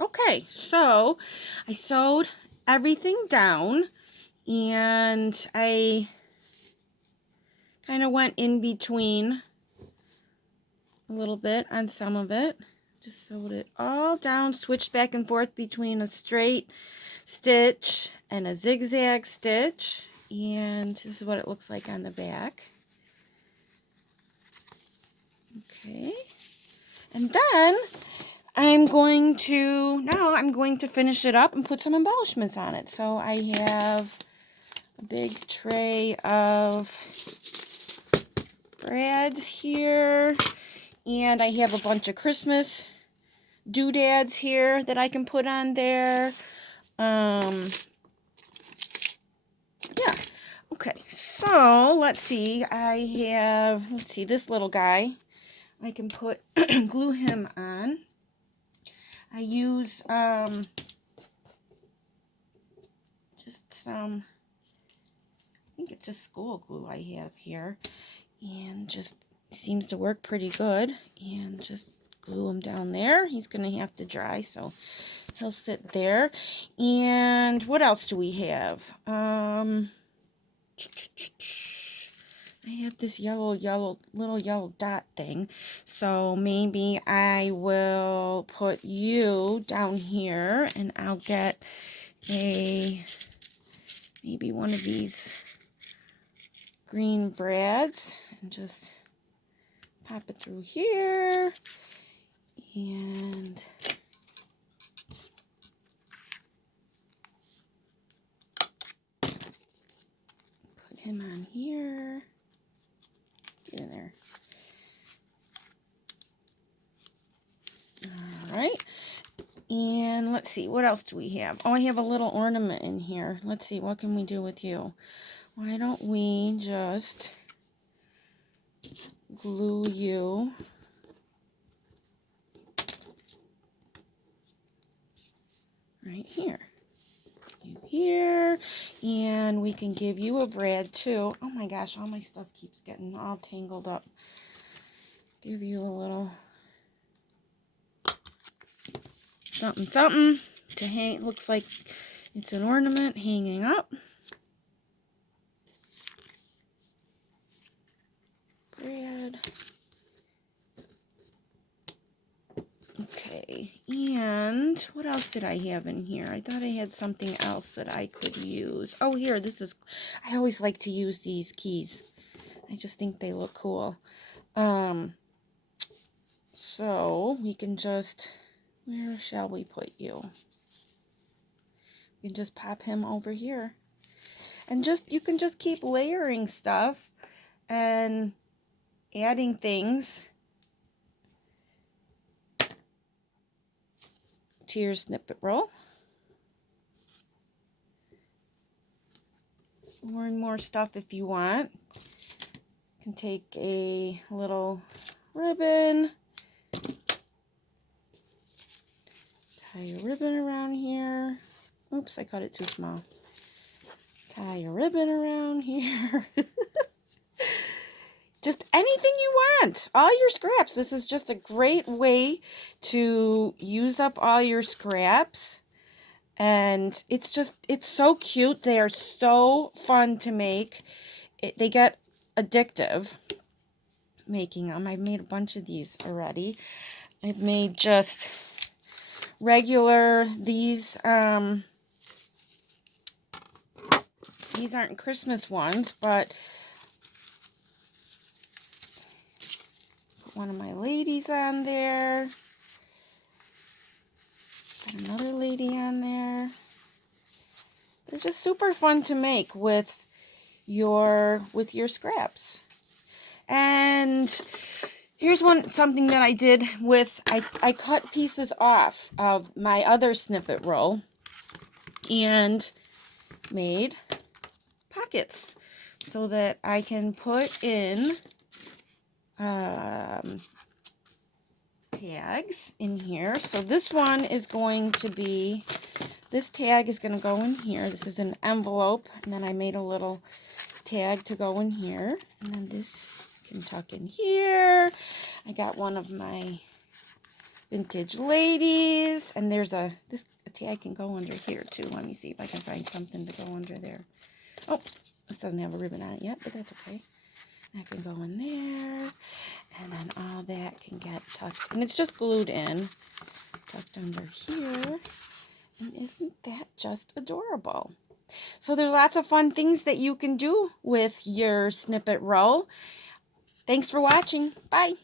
Okay, so I sewed everything down, and I kind of went in between a little bit on some of it. Just sewed it all down, switched back and forth between a straight stitch and a zigzag stitch, and this is what it looks like on the back. Okay, and then I'm going to finish it up and put some embellishments on it. So I have a big tray of brads here, and I have a bunch of Christmas doodads here that I can put on there. Yeah. Okay, so let's see. Let's see, this little guy. I can put, glue him on. I use, just some, I think it's just school glue I have here. And just seems to work pretty good. And just glue him down there. He's going to have to dry, so he'll sit there. And what else do we have? I have this little yellow dot thing. So maybe I will put you down here, and I'll get maybe one of these green brads and just pop it through here, and put him on here. Get in there. All right. And let's see, what else do we have? Oh, I have a little ornament in here. Let's see, what can we do with you? Why don't we just glue you right here. You here, and we can give you a brad too. Oh my gosh, all my stuff keeps getting all tangled up. Give you a little something to hang. Looks like it's an ornament hanging up. Brad. Okay, and what else did I have in here? I thought I had something else that I could use. Oh, here, I always like to use these keys. I just think they look cool. So we can just, where shall we put you? We can just pop him over here. And you can just keep layering stuff and adding things to your snippet roll. More and more stuff if you want. You can take a little ribbon, tie a ribbon around here. Oops, I cut it too small. Tie a ribbon around here. Just anything you want. All your scraps. This is just a great way to use up all your scraps. And it's so cute. They are so fun to make. They get addictive making them. I've made a bunch of these already. I've made just regular, these aren't Christmas ones, but put one of my ladies on there. Got another lady on there. They're just super fun to make with your scraps. And here's something that I did with, I cut pieces off of my other snippet roll and made pockets so that I can put in tags in here. So this one is going to be, this tag is going to go in here. This is an envelope, and then I made a little tag to go in here, and then this can tuck in here. I got one of my vintage ladies. And there's a tag can go under here too. Let me see if I can find something to go under there. Oh, this doesn't have a ribbon on it yet, but that's okay. That can go in there. And then all that can get tucked. And it's just glued in. Tucked under here. And isn't that just adorable? So there's lots of fun things that you can do with your snippet roll. Thanks for watching. Bye.